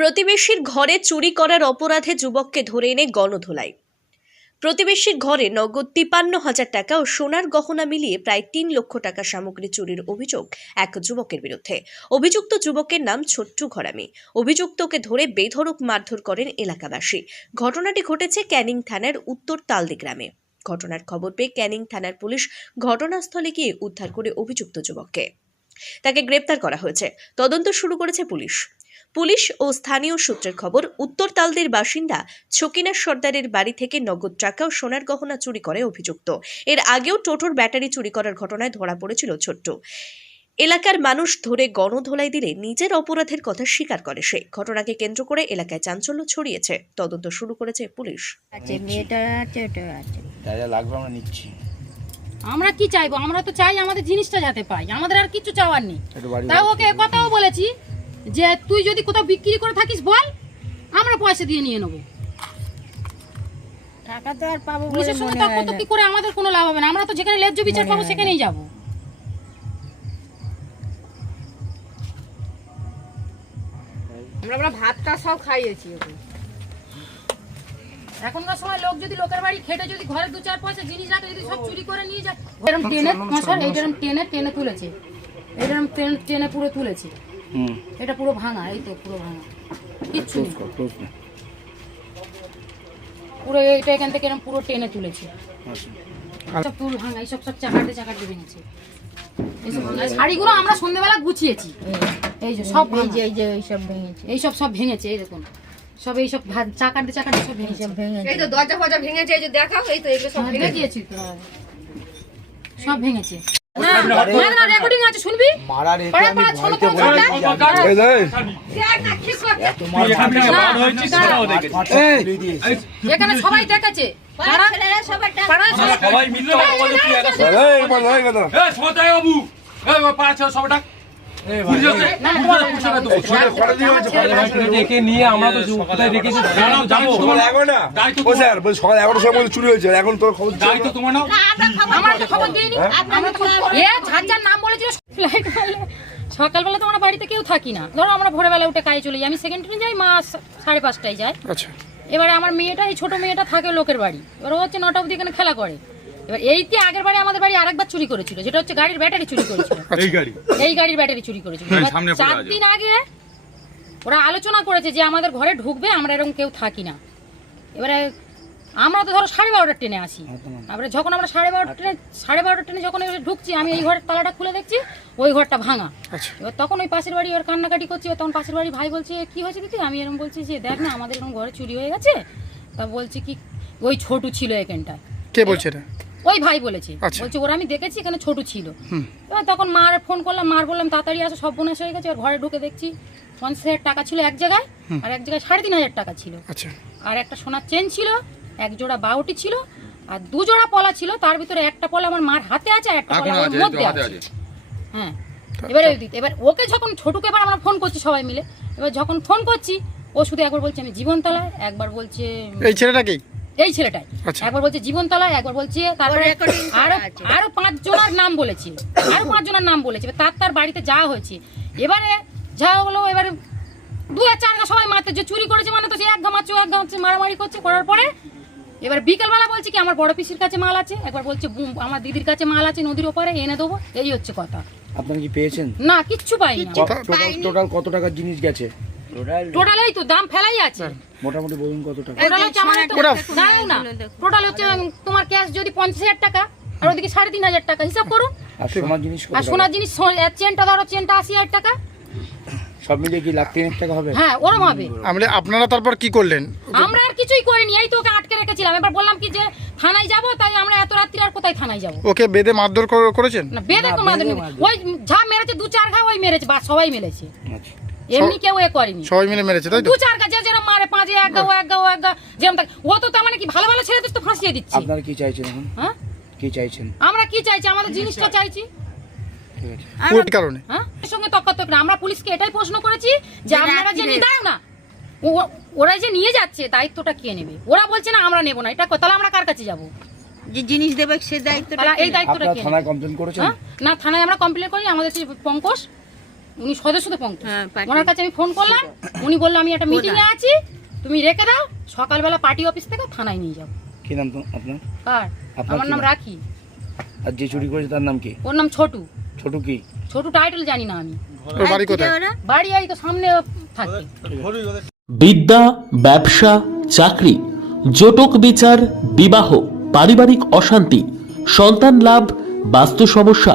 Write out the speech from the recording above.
প্রতিবেশীর ঘরে চুরি করার অপরাধে যুবককে ধরে এনে গণধোলাই। প্রতিবেশীর ঘরে নগদ তিপান্ন হাজার টাকা ও সোনার গহনা মিলিয়ে প্রায় তিন লক্ষ টাকা সামগ্রী চুরির অভিযোগ এক যুবকের বিরুদ্ধে। অভিযুক্ত যুবকের নাম ছোট্টু ঘরামি। অভিযুক্তকে ধরে বেধড়ক মারধর করেন এলাকাবাসী। ঘটনাটি ঘটেছে ক্যানিং থানার উত্তর তালদি গ্রামে। ঘটনার খবর পেয়ে ক্যানিং থানার পুলিশ ঘটনাস্থলে গিয়ে উদ্ধার করে অভিযুক্ত যুবককে। তাকে গ্রেপ্তার করা হয়েছে। তদন্ত শুরু করেছে পুলিশ। পুলিশ ও স্থানীয় সূত্রের খবর উত্তর তালদির বাসিন্দা ছকিনা সর্দারের বাড়ি থেকে নগদ টাকা ও সোনার গহনা চুরি করে অভিযুক্ত। এর আগেও টোটোর ব্যাটারি চুরি করার ঘটনায় ধরা পড়েছিল ছোট্ট। এলাকার মানুষ ধরে গণধোলাই দিলে নিজের অপরাধের কথা স্বীকার করে সে। ঘটনাকে কেন্দ্র করে এলাকায় চাঞ্চল্য ছড়িয়েছে। তদন্ত শুরু করেছে পুলিশ। আছে মেয়েটা আছে লাগবে আমরা নিচ্ছি। আমরা কি চাইব? আমরা তো চাই আমাদের জিনিসটা যাতে পাই। আমাদের আর কিছু চাওয়ার নেই। তাও ওকে কথাও বলেছি যে তুই যদি কোথাও বিক্রি করে থাকিস বল আমরা পয়সা দিয়ে নিয়ে নেব। টাকা তো আর পাবো বলে মনে হয় না। তর্কতর্কি করে আমাদের কোনো লাভ হবে না? আমরা তো যেখানে ন্যায্য বিচার মনে পাবো সেখানেই যাব। আমরা আমরা ভাতটা সব খাইয়েছি ওকে। এখনকার সময় লোক যদি লোকের বাড়ি খেটে যদি ঘরে দু চার পয়সা জিনিস রাখে যদি সব চুরি করে নিয়ে যায় এরকম টেনে মশার এইরকম টেনে টেনে তুলেছে। এরকম টেনে টেনে পুরো তুলেছে। এটা পুরো ভাঙা এই তো পুরো ভাঙা। কিচ্ছু পুরো এটা এখান থেকে এরকম পুরো টেনে তুলেছে। সব পুরো ভাঙা এইসব সব চাকাটে চাকাটে ভেঙেছে এইসব শাড়িগুলো আমরা সন্ধ্যেবেলা গুছিয়েছি। এই যে সব এই যে এই যে এইসব ভেঙেছে। এইসব সব ভেঙেছে এই দেখুন। সব এইসব ভা- চাকাটে চাকাটে সব ভেঙেছে এইসব এই তো দরজা ফরজা ভেঙেছে এই যে দেখাও এই তো এগুলো সব হ্যাঁ, ভেঙেছে দেখিয়েছি তো সব ভেঙেছে দিয়েছি, সব দিয়েছি। এখানে সবাই দেখেছে সবাই টাকা পাড়া সবাই বাবু পাঁচ সব নাম সকালবেলা তো আমরা বাড়িতে কেউ থাকি না ধরো আমরা ভোরবেলা উঠে কাজে চলে যাই আমি সেকেন্ড ট্রেনে যাই মা সাড়ে পাঁচটায় আচ্ছা এবারে আমার মেয়েটা, এই ছোট মেয়েটা থাকে লোকের বাড়ি। এবার ও হচ্ছে নটা অবধি এখানে খেলা করে। এবার এইতে আগের বাড়ি আমাদের বাড়ি আরেকবার চুরি করেছিল যেটা হচ্ছে গাড়ির ব্যাটারি চুরি করেছিল। এই গাড়ি? এই গাড়ির ব্যাটারি চুরি করেছিল। হ্যাঁ, এবার সামনে পড়ে চার আছে। দিন আগে ওরা আলোচনা করেছে যে আমাদের ঘরে ঢুকবে আমরা এরকম কেউ থাকি না। এবারে আমরা তো ধরো সাড়ে বারোটার ট্রেনে আসি তারপরে যখন আমরা সাড়ে বারোটা ট্রেনে সাড়ে বারোটার ট্রেনে যখন এবারে ঢুকছি আমি এই ঘরের তালাটা খুলে দেখছি ওই ঘরটা ভাঙা। আচ্ছা। এবার তখন ওই পাশের বাড়ি ওর কান্নাকাটি করছি এবার তখন পাশের বাড়ি ভাই বলছে কি হয়েছে দিদি? আমি এরকম বলছি যে দেখ না আমাদের এরকম ঘরে চুরি হয়ে গেছে। তা বলছি কি ওই ছোটু ছিল এখানটায়। কে বলছে এটা? ওই ভাই বলেছে। আচ্ছা। বলছে ওরা আমি দেখেছি এখানে ছোট ছিল। এবার তখন মার ফোন করলাম মার বললাম তাড়াতাড়ি আসো সব বোনাস হয়ে গেছে। আর ঘরে ঢুকে দেখছি পঞ্চাশ হাজার টাকা ছিল এক জায়গায় আর এক জায়গায় সাড়ে তিন হাজার টাকা ছিল। আচ্ছা। আর একটা সোনার চেন ছিল এক জোড়া বাউটি ছিল আর দু জোড়া পলা ছিল তার ভিতরে একটা পলা আমার মার হাতে আছে আর একটা পলা ওর মধ্যে আছে। হ্যাঁ। এবারে এবার ওকে যখন ছোটুকে এবার আমরা ফোন করছি সবাই মিলে এবার যখন ফোন করছি ও শুধু একবার বলছে আমি জীবনতলায় একবার বলছে এই ছেলেটা কি? এই ছেলেটাই। আচ্ছা। একবার বলছে জীবনতলায় একবার বলছে তারপরে আরও আরও পাঁচ জনের নাম বলেছে। আরও পাঁচ জনের নাম বলেছে। তার তার বাড়িতে যাওয়া হয়েছে। এবারে যা হলো এবারে দু আর চার সবাই মারতে যে চুরি করেছে মানে তো সে এক গা মারছে এক গা মারছে মারামারি করছে করার পরে এবার বিকেলবেলা বলছে কি আমার বড় পিসির কাছে মাল আছে। একবার বলছে বুম, আমার দিদির কাছে মাল আছে নদীর ওপারে এনে দেবো। এই হচ্ছে কথা। আপনারা কি পেয়েছেন? না কিচ্ছু পাইনি। টোটাল কত টাকার জিনিস গেছে? টোটাল এই তো দাম ফেলাই আছে। মোটামুটি বলুন কত টাকা? টোটাল হচ্ছে আমার তো- দাঁড়াও না টোটাল হচ্ছে তোমার ক্যাশ যদি পঞ্চাশ হাজার টাকা আর ওদিকে সাড়ে তিন হাজার টাকা হিসাব করুন আর সোনার জিনিস আর সোনার জিনিস চেনটা ধরো চেনটা আশি হাজার টাকা। সব মিলিয়ে কি লাখ তিনেক টাকা হবে? হ্যাঁ ওরম হবে। আমরা আপনারা তারপর কি করলেন? আমরা আর কিছুই করিনি এই তো ওকে আটকে রেখেছিলাম। এবার বললাম কি যে থানায় যাব তাই আমরা এত রাত্রি আর কোথায় থানায় যাব? ওকে বেঁধে মারধর কর- করেছেন? না বেদে তো মাদের ওই যা মেরেছে দু চার ঘা ওই মেরেছে বা সবাই মেরেছে। আচ্ছা। এমনি কেউ এ করেনি। সবাই মিলে মেরেছে তাই তো? দু চার গা যে যেরকম মারে পাঁচে এক গা ও এক গা ও এক গা যেরকম থাকে ও তো তার মানে কি ভালো ভালো ছেলেদের তো ফাঁসিয়ে দিচ্ছে? আপনারা কি চাইছেন এখন? হ্যাঁ? কি চাইছেন? আমরা কি চাইছি? আমাদের জিনিসটা চাইছি। কারণে। হ্যাঁ? সঙ্গে তক্কাতক না। আমরা পুলিশকে এটাই প্রশ্ন করেছি যে আপনারা যে দাও না। ও- ওরা যে নিয়ে যাচ্ছে দায়িত্বটা কে নেবে? ওরা বলছে না আমরা নেব না। এটা তাহলে আমরা কার কাছে যাব? যে জিনিস দেবে সে দায়িত্বটা তাহলে এই? দায়িত্বটা কে থানায় কমপ্লেন করেছেন? হ্যাঁ? না থানায় আমরা কমপ্লেন করি আমাদের পঙ্কজ উনি সদস্যতে পঙ্কজ। হ্যাঁ। ওনার কাছে আমি ফোন করলাম উনি বলল আমি একটা মিটিং এ আছি তুমি রেখে দাও সকালবেলা পার্টি অফিস থেকে থানায় নিয়ে যাও। কি নাম আপনার? কার? আমার নাম? রাখি। আর যে চুরি করেছে তার নাম কি? ওর নাম ছোটু। ছোটু কি? ছোটু টাইটেল জানি না আমি। ওর বাড়ি কোথায়? বাড়ি এই তো সামনে থাকে। বিদ্যা ব্যবসা চাকরি জটক বিচার বিবাহ পারিবারিক অশান্তি সন্তান লাভ বাস্তু সমস্যা